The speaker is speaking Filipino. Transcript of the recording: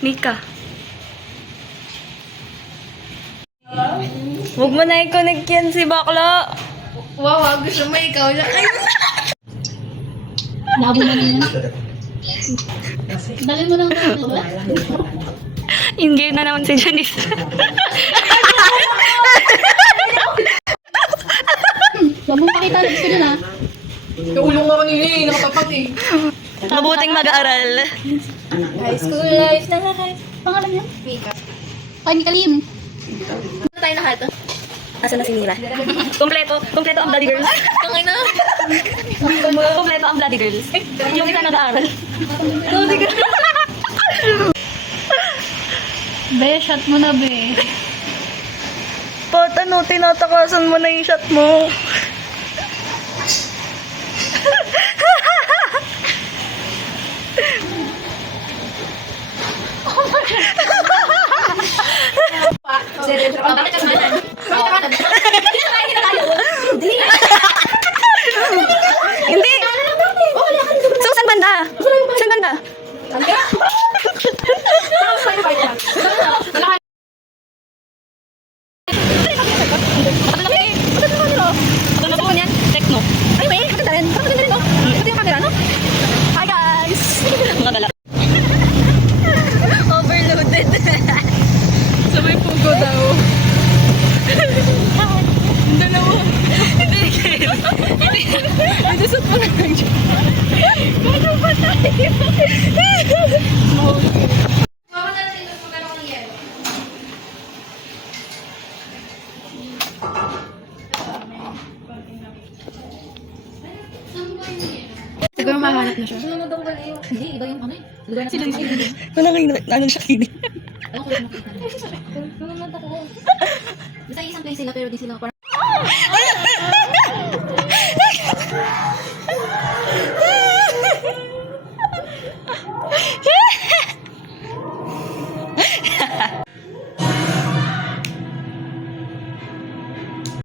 Mika. Huwag mo na i-connect yan si bakla. Wow, gusto mo ikaw lang. Ay, Labo mo na yan. Dalhin mo ng In-game na naman si Janice. Huwag mong pakita na gusto nyo na. naulong ko kanina eh, nakatapat eh. Mabuting mag-aaral. High school life na lahat. Pangalan niya? Mika. Kay Mikalim. Ano tayo lahat? Asa na si Mira? Kompleto ang Bloody Girls. Kangay na. Kompleto ang Bloody Girls. Yung isa nag-aaral. Be, shot mo na, be. Pat, ano, tinatakasan mo na yung shot mo. Bakit ka naman? Hindi! So, saan banda? Saan banda? Ano po niyan? Techno. Ay, may. Maganda rin. Maganda rin, no? Ito yung camera, no? Hi, guys! Magdala. Overloaded. Sabay pugo daw. Dalawa. Hindi, Ito sa parang dyan. Kano ba tayo? Siguro mahanap na siya. Hindi, iba yung ano eh. Lugar na Wala kayo ano siya kinig. Alam ko yung nakita niya. Nasa isang place sila pero di sila parang